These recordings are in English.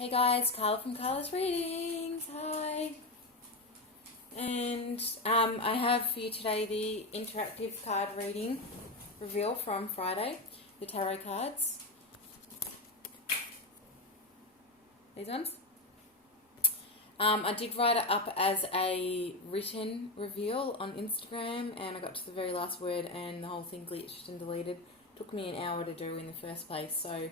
Hey guys, Carla from Carla's Readings. Hi. And I have for you today the interactive card reading reveal from Friday, the tarot cards. These ones. I did write it up as a written reveal on Instagram, and I got to the very last word and the whole thing glitched and deleted. Took me an hour to do in the first place, so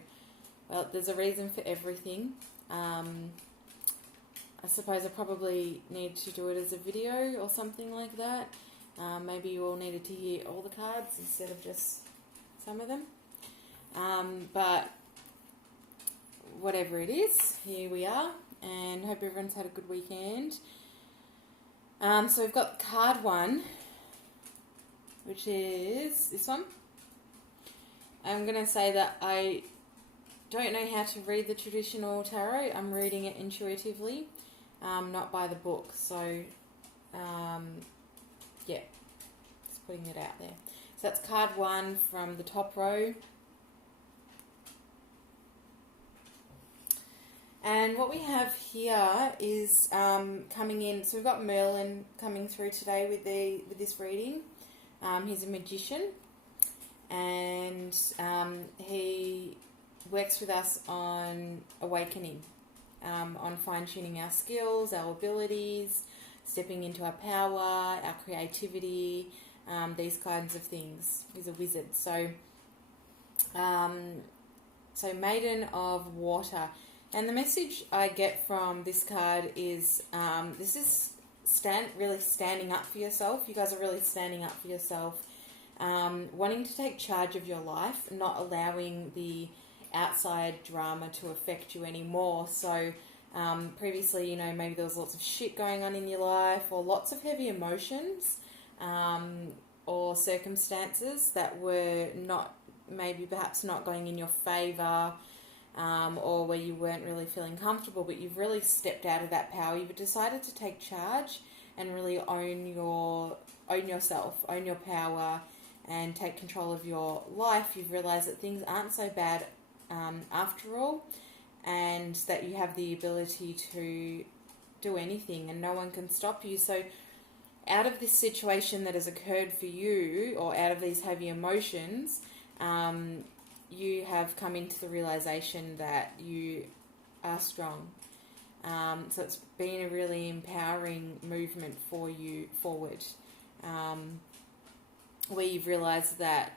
well, there's a reason for everything. I suppose I probably need to do it as a video or something like that. Maybe you all needed to hear all the cards instead of just some of them. But whatever it is, here we are, and hope everyone's had a good weekend. So we've got card one, which is this one. I'm going to say that I don't know how to read the traditional tarot. I'm reading it intuitively, not by the book. So, yeah, just putting it out there. So that's card one from the top row. And what we have here is coming in. So we've got Merlin coming through today with this reading. He's a magician, and he works with us on awakening, on fine-tuning our skills, our abilities, stepping into our power, our creativity, these kinds of things. He's a wizard. So Maiden of Water. And the message I get from this card is this is really standing up for yourself. You guys are really standing up for yourself, wanting to take charge of your life, not allowing the outside drama to affect you anymore. So previously, maybe there was lots of shit going on in your life, or lots of heavy emotions, or circumstances that were perhaps not going in your favour, or where you weren't really feeling comfortable, but you've really stepped out of that power. You've decided to take charge and really own yourself, own your power, and take control of your life. You've realised that things aren't so bad after all, and that you have the ability to do anything and no one can stop you. So out of this situation that has occurred for you, or out of these heavy emotions, you have come into the realization that you are strong. So it's been a really empowering movement for you forward, where you've realized that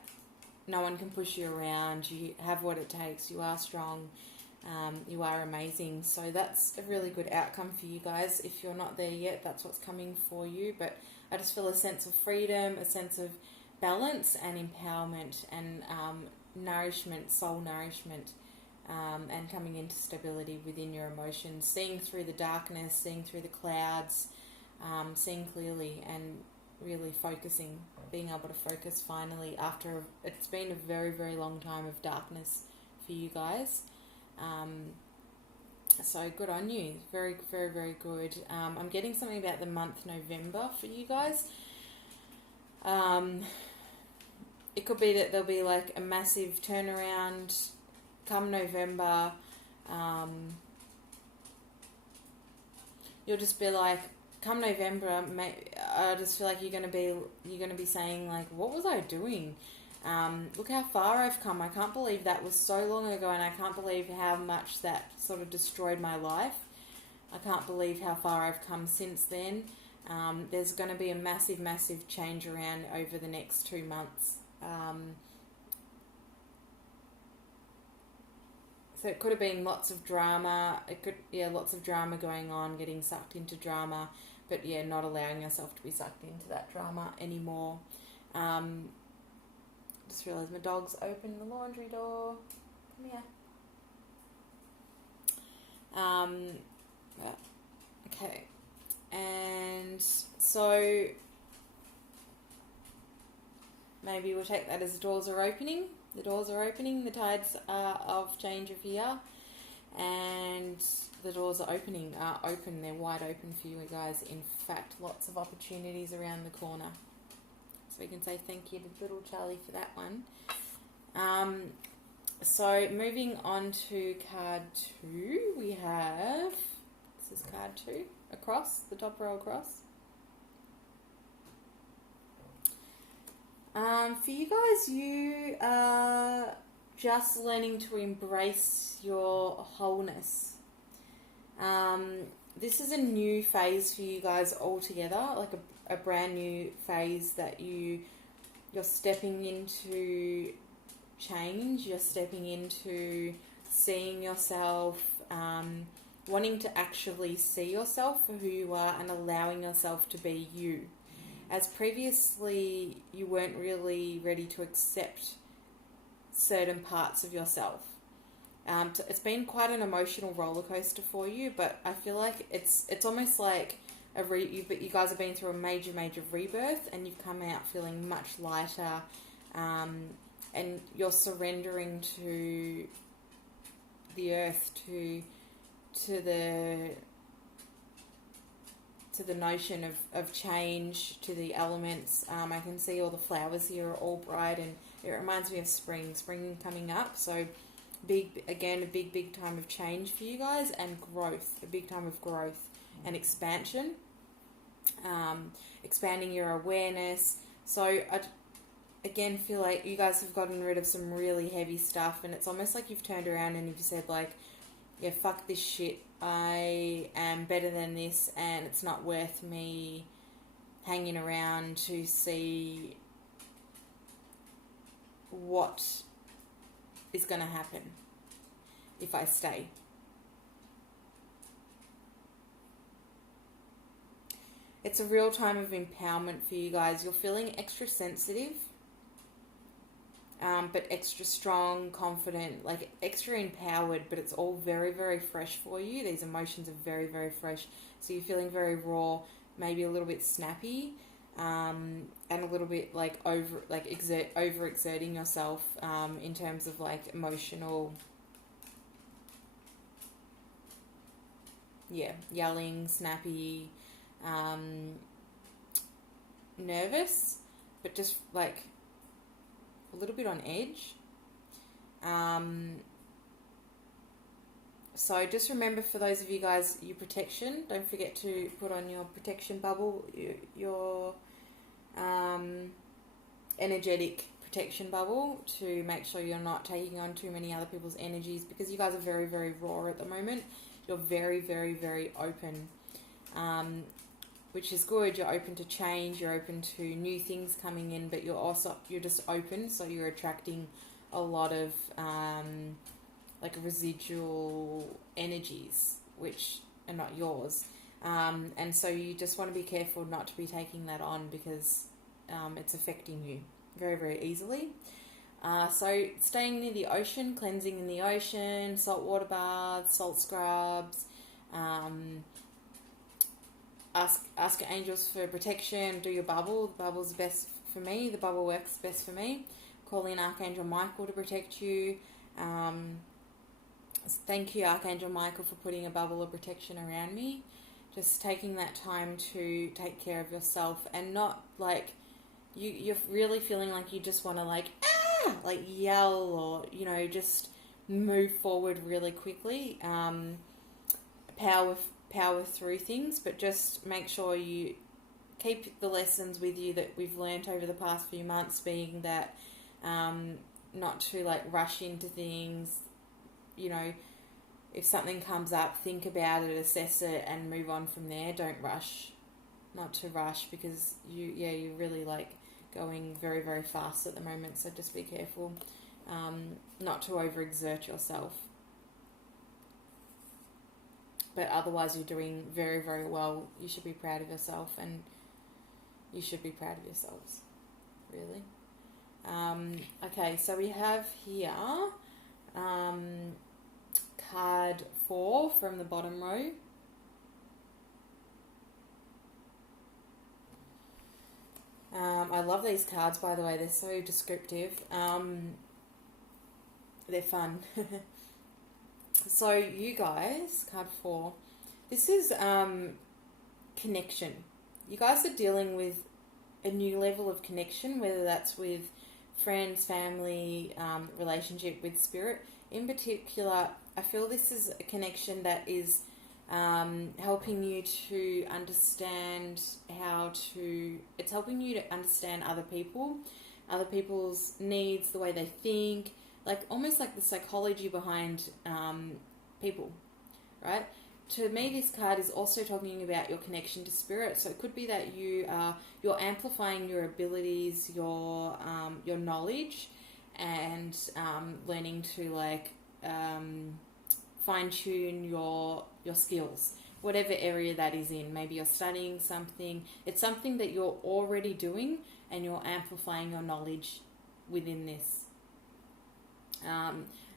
no one can push you around. You have what it takes. You are strong. You are amazing. So that's a really good outcome for you guys. If you're not there yet, that's what's coming for you. But I just feel a sense of freedom, a sense of balance and empowerment, and nourishment, soul nourishment, and coming into stability within your emotions, seeing through the darkness, seeing through the clouds, seeing clearly, and really focusing, being able to focus finally after it's been a very, very long time of darkness for you guys. So good on you. Very, very, very good. I'm getting something about the month November for you guys. It could be that there'll be like a massive turnaround come November. You'll just be like, come November, I just feel like you're gonna be saying like, what was I doing? Look how far I've come. I can't believe that was so long ago, and I can't believe how much that sort of destroyed my life. I can't believe how far I've come since then. There's going to be a massive, massive change around over the next 2 months. So it could have been lots of drama. Lots of drama going on, getting sucked into drama, but not allowing yourself to be sucked into that drama anymore. Just realised my dog's opened the laundry door. Come here. Okay. And so maybe we'll take that as the doors are opening. The doors are opening. The tides of change are here, and the doors are opening. Open. They're wide open for you guys. In fact, lots of opportunities around the corner. So we can say thank you to little Charlie for that one. So moving on to card 2, we have, this is card 2, across, the top row across. For you guys, you are just learning to embrace your wholeness. This is a new phase for you guys altogether, like a brand new phase that you're stepping into change, you're stepping into seeing yourself, wanting to actually see yourself for who you are and allowing yourself to be you. As previously, you weren't really ready to accept certain parts of yourself. So it's been quite an emotional roller coaster for you, but I feel like it's almost like you guys have been through a major rebirth, and you've come out feeling much lighter, and you're surrendering to the earth, to the notion of change, to the elements. I can see all the flowers here are all bright, and it reminds me of spring coming up. So a big time of change for you guys, and growth, a big time of growth and expansion, expanding your awareness. So I again feel like you guys have gotten rid of some really heavy stuff, and it's almost like you've turned around and you've said like, yeah, fuck this shit, I am better than this, and it's not worth me hanging around to see what is going to happen if I stay. It's a real time of empowerment for you guys. You're feeling extra sensitive, but extra strong, confident, like extra empowered, but it's all very fresh for you. These emotions are very fresh. So you're feeling very raw, maybe a little bit snappy, and a little bit like overexerting yourself, in terms of like emotional, yelling, snappy, nervous, but just like a little bit on edge. So just remember, for those of you guys, your protection, don't forget to put on your protection bubble, your energetic protection bubble, to make sure you're not taking on too many other people's energies, because you guys are very raw at the moment. You're very open, which is good. You're open to change, you're open to new things coming in, but you're just open, so you're attracting a lot of like residual energies which are not yours, and so you just want to be careful not to be taking that on, because it's affecting you very easily. So staying near the ocean, cleansing in the ocean, saltwater baths, salt scrubs, ask angels for protection, do your bubble. The bubble's best for me. The bubble works best for me. Call in Archangel Michael to protect you. Thank you, Archangel Michael, for putting a bubble of protection around me. Just taking that time to take care of yourself, and not like you're really feeling like you just want to like yell, or just move forward really quickly, power through things, but just make sure you keep the lessons with you that we've learnt over the past few months, being that not to like rush into things. If something comes up, think about it, assess it, and move on from there. Don't rush. Not to rush, because you're really like going very fast at the moment, so just be careful not to overexert yourself. But otherwise, you're doing very well. You should be proud of yourself, and you should be proud of yourselves, really. Okay, so we have here card 4 from the bottom row. I love these cards, by the way. They're so descriptive. They're fun. So you guys, card 4, this is connection. You guys are dealing with a new level of connection, whether that's with friends, family, relationship with spirit. In particular, I feel this is a connection that is helping you to understand it's helping you to understand other people's needs, the way they think, like almost like the psychology behind people, right? To me, this card is also talking about your connection to spirit. So it could be that you're amplifying your abilities, your knowledge, and learning to fine tune your skills, whatever area that is in. Maybe you're studying something. It's something that you're already doing, and you're amplifying your knowledge within this.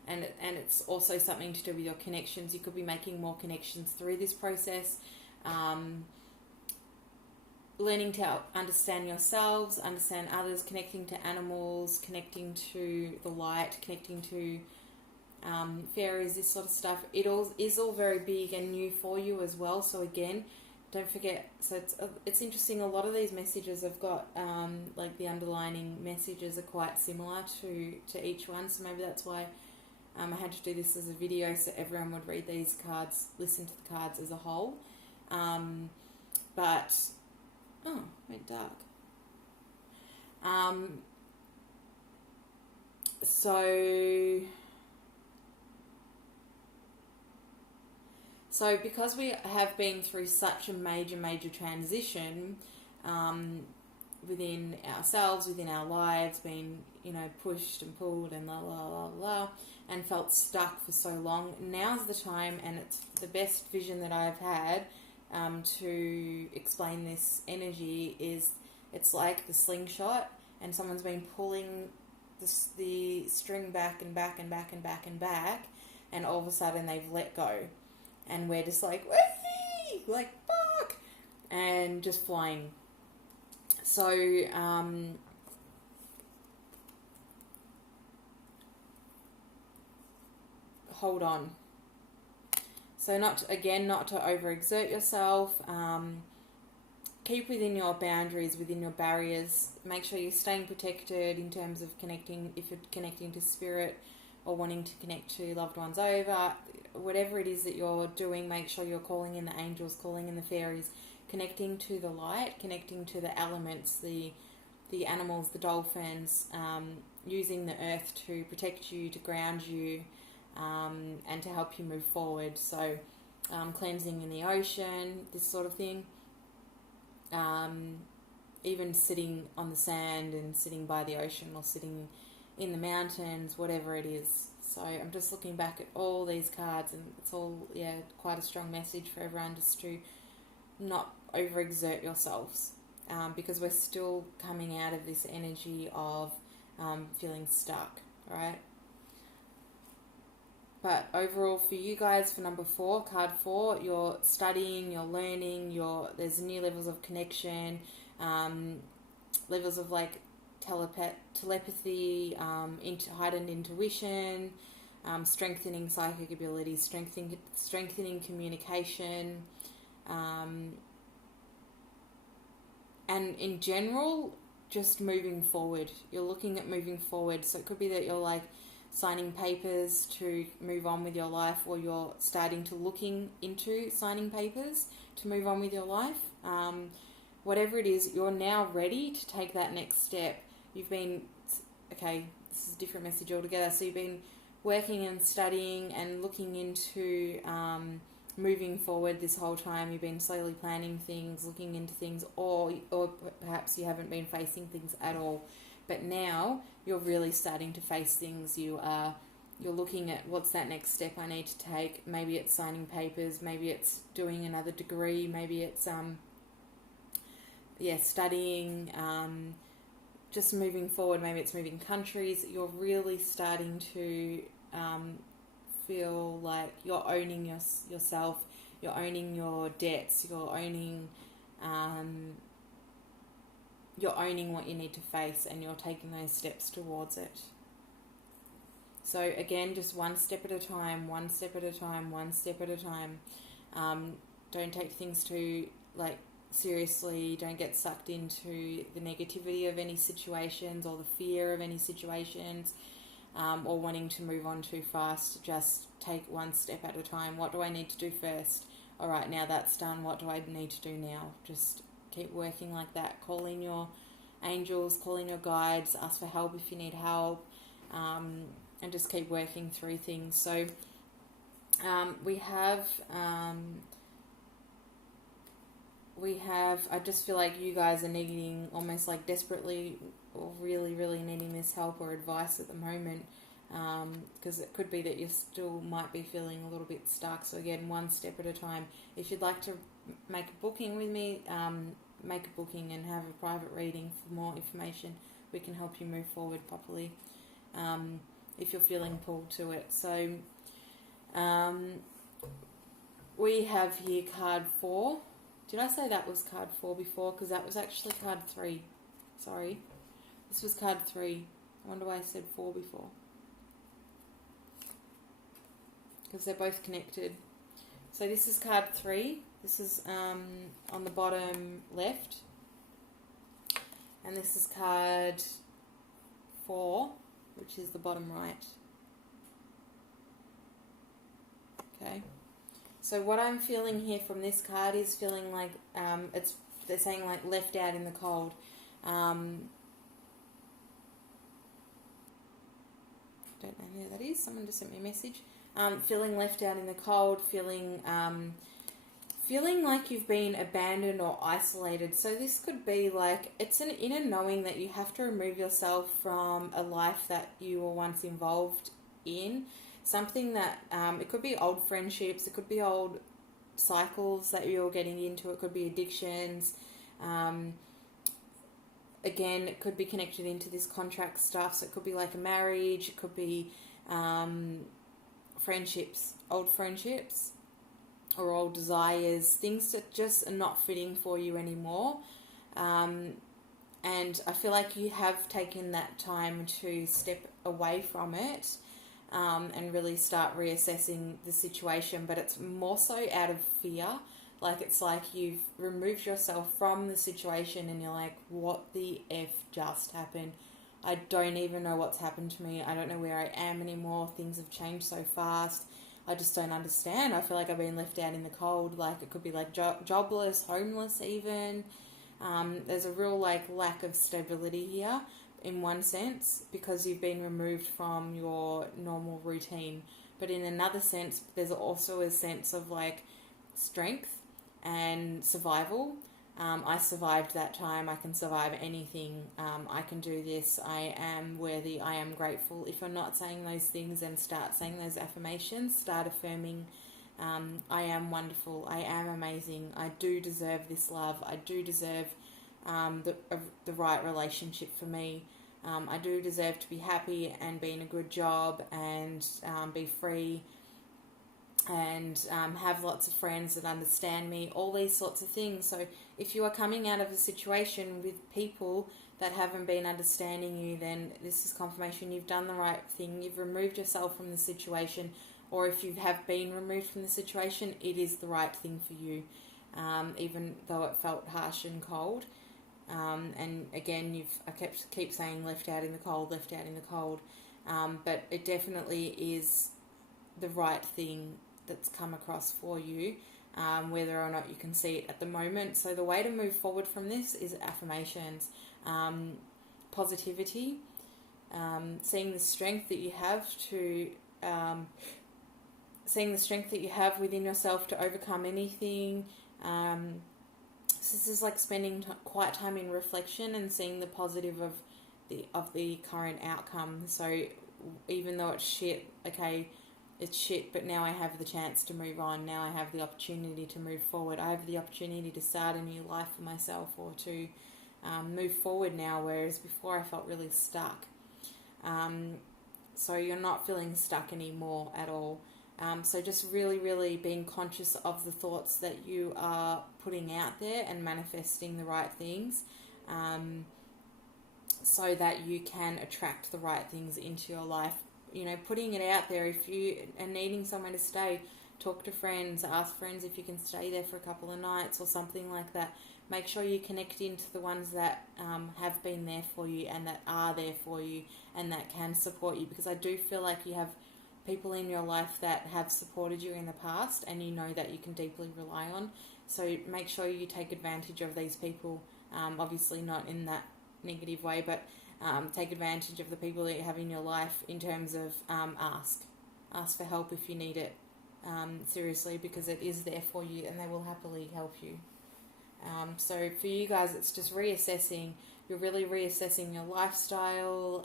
And it's also something to do with your connections. You could be making more connections through this process, learning to understand yourselves, understand others, connecting to animals, connecting to the light, connecting to fairies, this sort of stuff. It all is all very big and new for you as well. So again, don't forget. So it's interesting. A lot of these messages have got the underlining messages are quite similar to each one. So maybe that's why I had to do this as a video, so everyone would read these cards, listen to the cards as a whole. But it went dark. So because we have been through such a major transition within ourselves, within our lives, been, pushed and pulled and and felt stuck for so long, now's the time, and it's the best vision that I've had to explain this energy is it's like the slingshot, and someone's been pulling the string back and back and back and back and back, and all of a sudden they've let go. And we're just like, whee! Like, fuck! And just flying. So, hold on. So not to overexert yourself. Keep within your boundaries, within your barriers. Make sure you're staying protected in terms of connecting, if you're connecting to spirit or wanting to connect to loved ones over. Whatever it is that you're doing, make sure you're calling in the angels, calling in the fairies, connecting to the light, connecting to the elements, the animals, the dolphins, using the earth to protect you, to ground you, and to help you move forward. So cleansing in the ocean, this sort of thing. Even sitting on the sand and sitting by the ocean, or sitting in the mountains, whatever it is. So I'm just looking back at all these cards, and it's all, quite a strong message for everyone, just to not overexert yourselves, because we're still coming out of this energy of feeling stuck, right? But overall for you guys, for number 4, card 4, you're studying, you're learning, there's new levels of connection, levels of telepathy, heightened intuition, strengthening psychic abilities, strengthening communication, and in general, just moving forward. You're looking at moving forward. So it could be that you're signing papers to move on with your life, or you're starting to looking into signing papers to move on with your life. Whatever it is, you're now ready to take that next step. You've been, this is a different message altogether. So you've been working and studying and looking into moving forward this whole time. You've been slowly planning things, looking into things, or perhaps you haven't been facing things at all. But now you're really starting to face things. You're looking at what's that next step I need to take. Maybe it's signing papers. Maybe it's doing another degree. Maybe it's studying. Just moving forward. Maybe it's moving countries. You're really starting to feel like you're owning yourself. You're owning your debts. You're owning what you need to face, and you're taking those steps towards it. So again, just one step at a time, one step at a time, one step at a time. Don't take things too seriously. Don't get sucked into the negativity of any situations or the fear of any situations, or wanting to move on too fast. Just take one step at a time. What do I need to do first? All right, now that's done. What do I need to do now? Just keep working like that. Call in your angels, call in your guides, ask for help if you need help, and just keep working through things. So we have, I just feel like you guys are needing, almost like desperately or really, really needing this help or advice at the moment, because it could be that you still might be feeling a little bit stuck. So again, one step at a time. If you'd like to make a booking with me, make a booking and have a private reading for more information. We can help you move forward properly, if you're feeling pulled to it. So we have here card 4. Did I say that was card 4 before? Because that was actually card 3. Sorry. This was card 3. I wonder why I said 4 before. Because they're both connected. So this is card 3. This is on the bottom left. And this is card 4, which is the bottom right. Okay. So what I'm feeling here from this card is feeling like they're saying like left out in the cold. Don't know who that is. Someone just sent me a message. Feeling left out in the cold, feeling like you've been abandoned or isolated. So this could be like, it's an inner knowing that you have to remove yourself from a life that you were once involved in. Something that, it could be old friendships, it could be old cycles that you're getting into, it could be addictions. Again, it could be connected into this contract stuff, so it could be like a marriage, it could be friendships, old friendships, or old desires, things that just are not fitting for you anymore. And I feel like you have taken that time to step away from it, and really start reassessing the situation, but it's more so out of fear. Like, it's like you've removed yourself from the situation and you're like, what the F just happened? I don't even know what's happened to me. I don't know where I am anymore. Things have changed so fast. I just don't understand. I feel like I've been left out in the cold. Like, it could be like jobless, homeless even. There's a real like lack of stability here in one sense, because you've been removed from your normal routine. But in another sense, there's also a sense of like strength and survival. I survived that time. I can survive anything. I can do this. I am worthy. I am grateful. If you're not saying those things, then start saying those affirmations. Start affirming, I am wonderful. I am amazing. I do deserve this love. I do deserve the right relationship for me. I do deserve to be happy and be in a good job and be free and have lots of friends that understand me, all these sorts of things. So if you are coming out of a situation with people that haven't been understanding you, then this is confirmation you've done the right thing. You've removed yourself from the situation, or if you have been removed from the situation, it is the right thing for you, even though it felt harsh and cold. And again, I keep saying left out in the cold, left out in the cold, but it definitely is the right thing that's come across for you, whether or not you can see it at the moment. So the way to move forward from this is affirmations, positivity, seeing the strength that you have within yourself to overcome anything. So this is like spending quiet time in reflection and seeing the positive of the current outcome. So even though it's shit, okay, it's shit, but now I have the chance to move on. Now I have the opportunity to move forward. I have the opportunity to start a new life for myself, or to move forward now, whereas before I felt really stuck. So you're not feeling stuck anymore at all. So just really, really being conscious of the thoughts that you are putting out there and manifesting the right things, so that you can attract the right things into your life. You know, putting it out there. If you are needing somewhere to stay, talk to friends, ask friends if you can stay there for a couple of nights or something like that. Make sure you connect into the ones that have been there for you and that are there for you and that can support you, because I do feel like you have people in your life that have supported you in the past and you know that you can deeply rely on. So make sure you take advantage of these people, obviously not in that negative way, but take advantage of the people that you have in your life in terms of ask for help if you need it, seriously, because it is there for you and they will happily help you. So for you guys, it's just reassessing. You're really reassessing your lifestyle,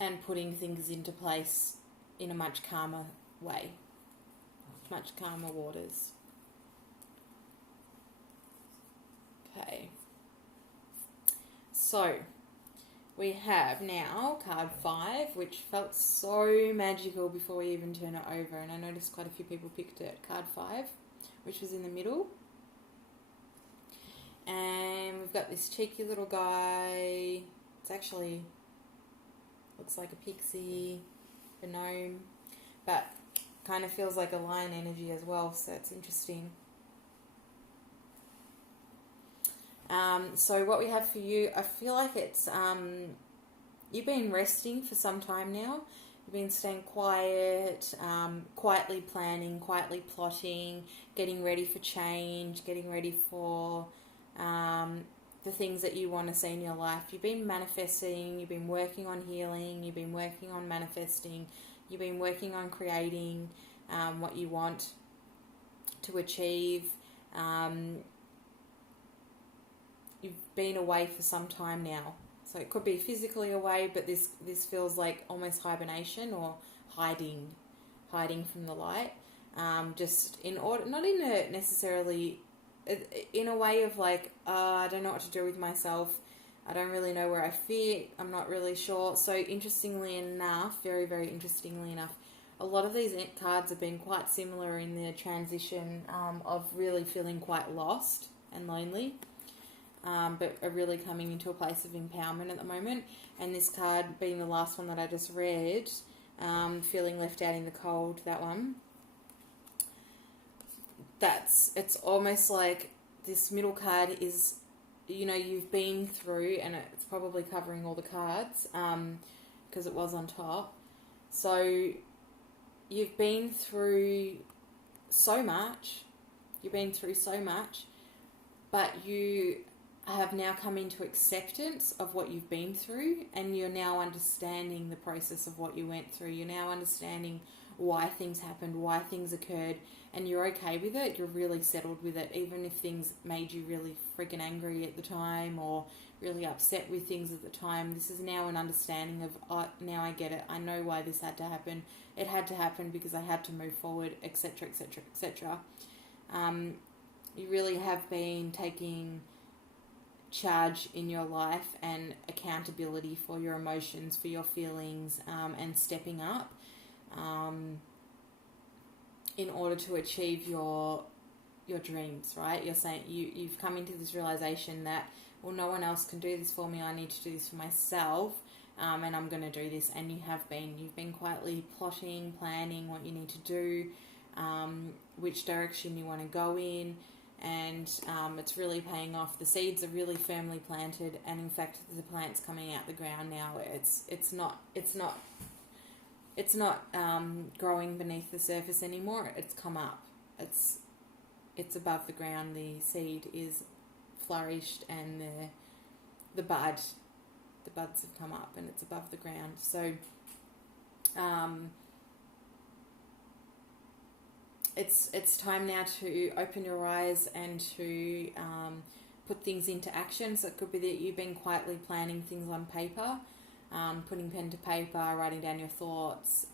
and putting things into place in a much calmer way, much calmer waters. Okay. So we have now card 5, which felt so magical before we even turn it over, and I noticed quite a few people picked it. Card 5, which was in the middle. And we've got this cheeky little guy. It's actually looks like a pixie, a gnome, but kind of feels like a lion energy as well, so it's interesting. So what we have for you, I feel like it's, you've been resting for some time now. You've been staying quiet, quietly planning, quietly plotting, getting ready for change, getting ready for the things that you want to see in your life. You've been manifesting, you've been working on healing, you've been working on manifesting, you've been working on creating what you want to achieve. You've been away for some time now. So it could be physically away, but this feels like almost hibernation or hiding from the light. Just in order, not in a necessarily, in a way of like, I don't know what to do with myself. I don't really know where I fit. I'm not really sure. So interestingly enough, very, very interestingly enough, a lot of these cards have been quite similar in the transition of really feeling quite lost and lonely. But are really coming into a place of empowerment at the moment. And this card being the last one that I just read, feeling left out in the cold, that one. It's almost like this middle card is, you've been through, and it's probably covering all the cards, because it was on top. So you've been through so much, but you have now come into acceptance of what you've been through, and you're now understanding the process of what you went through. You're now understanding why things happened, why things occurred, and you're okay with it. You're really settled with it, even if things made you really freaking angry at the time or really upset with things at the time. This is now an understanding of, oh, now I get it. I know why this had to happen. It had to happen because I had to move forward, etc., etc., etc. You really have been taking charge in your life and accountability for your emotions, for your feelings, and stepping up in order to achieve your dreams, right? You're saying you've come into this realization that, well, no one else can do this for me. I need to do this for myself, and I'm going to do this. And you've been quietly plotting, planning what you need to do, which direction you want to go in. And it's really paying off. The seeds are really firmly planted, and in fact, the plant's coming out the ground now. It's not growing beneath the surface anymore. It's come up. It's above the ground. The seed is flourished, and the buds have come up, and it's above the ground. So it's time now to open your eyes and to put things into action. So it could be that you've been quietly planning things on paper, putting pen to paper, writing down your thoughts,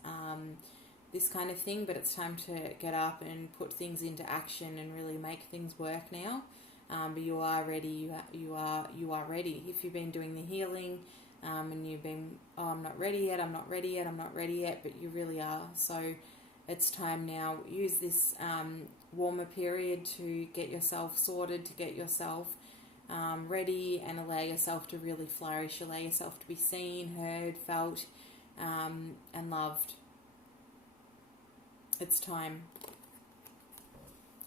this kind of thing. But it's time to get up and put things into action and really make things work now. But you are ready. You are ready. If you've been doing the healing, and you've been, I'm not ready yet. But you really are. So it's time now. Use this warmer period to get yourself sorted, to get yourself ready, and allow yourself to really flourish. Allow yourself to be seen, heard, felt, and loved. It's time.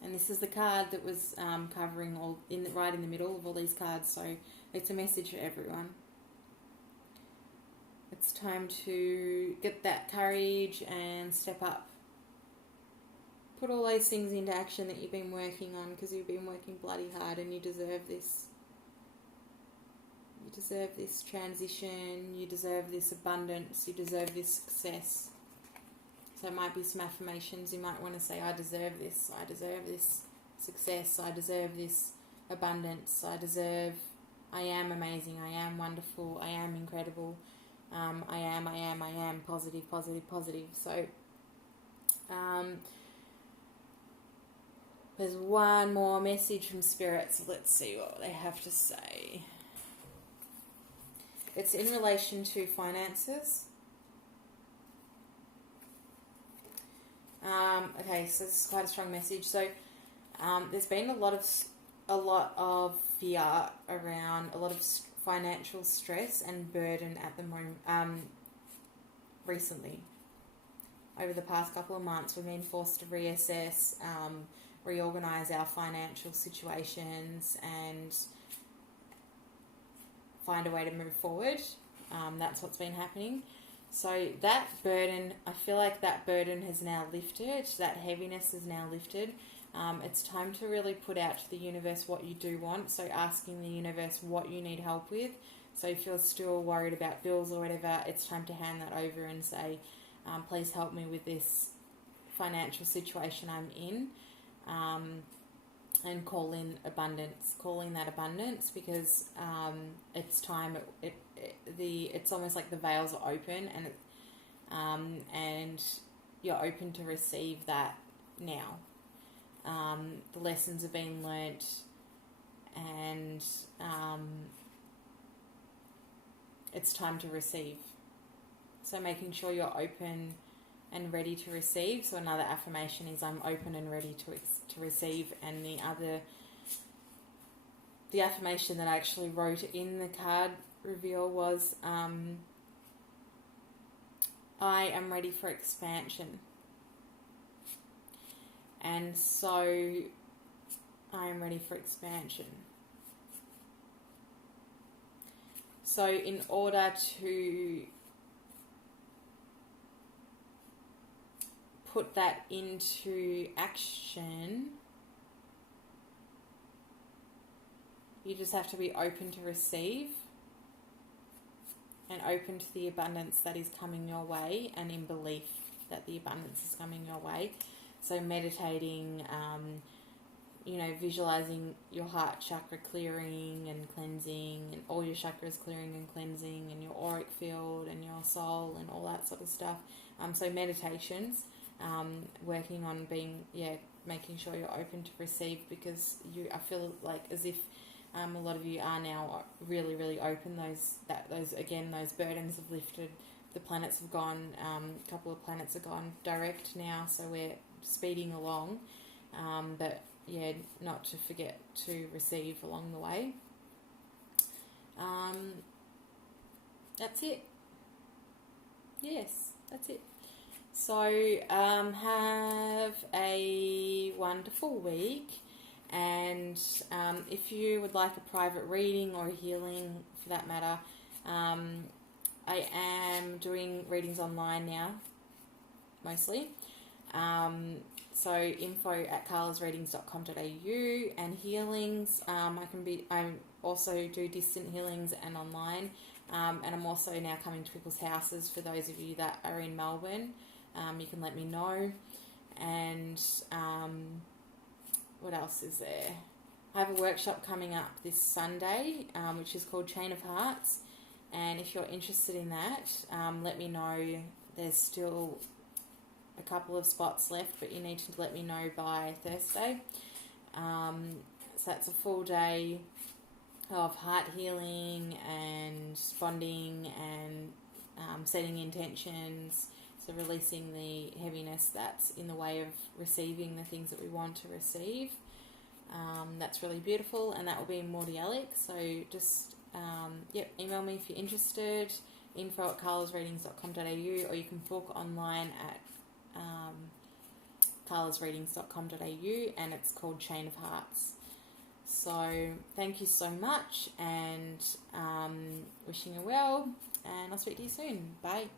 And this is the card that was covering right in the middle of all these cards, so it's a message for everyone. It's time to get that courage and step up. Put all those things into action that you've been working on, because you've been working bloody hard and you deserve this. You deserve this transition, you deserve this abundance, you deserve this success. So it might be some affirmations. You might want to say, I deserve this success, I deserve this abundance, I am amazing, I am wonderful, I am incredible, I am positive. So there's one more message from Spirit, so let's see what they have to say. It's in relation to finances. Okay, so this is quite a strong message. So there's been a lot of fear around, a lot of financial stress and burden at the moment. Recently, over the past couple of months, we've been forced to reassess, reorganize our financial situations, and find a way to move forward. That's what's been happening. So that burden, I feel like that burden has now lifted, that heaviness is now lifted. It's time to really put out to the universe what you do want. So asking the universe what you need help with. So if you're still worried about bills or whatever, it's time to hand that over and say, please help me with this financial situation I'm in. And call in that abundance, because it's time. It's almost like the veils are open, and you're open to receive that now. The lessons have been learnt, and it's time to receive. So making sure you're open and ready to receive. So another affirmation is, I'm open and ready to receive. And the affirmation that I actually wrote in the card reveal was, I am ready for expansion. And so I am ready for expansion. So in order to put that into action, you just have to be open to receive and open to the abundance that is coming your way, and in belief that the abundance is coming your way. So meditating, visualizing your heart chakra clearing and cleansing, and all your chakras clearing and cleansing, and your auric field and your soul and all that sort of stuff. So meditations, working on making sure you're open to receive, because I feel like as if a lot of you are now really, really open. Those burdens have lifted. The planets have gone, a couple of planets have gone direct now, so we're speeding along. But not to forget to receive along the way. That's it. Yes, that's it. So have a wonderful week. And if you would like a private reading or a healing for that matter, I am doing readings online now, mostly. So info@carlasreadings.com.au, and healings, I also do distant healings and online, and I'm also now coming to people's houses. For those of you that are in Melbourne, you can let me know. And what else is there? I have a workshop coming up this Sunday, which is called Chain of Hearts. And if you're interested in that, let me know. There's still a couple of spots left, but you need to let me know by Thursday. So that's a full day of heart healing and bonding and setting intentions. So releasing the heaviness that's in the way of receiving the things that we want to receive. That's really beautiful, and that will be in Mordialloc. So just email me if you're interested. info@carlasreadings.com.au, or you can book online at carlasreadings.com.au, and it's called Chain of Hearts. So thank you so much, and wishing you well, and I'll speak to you soon. Bye.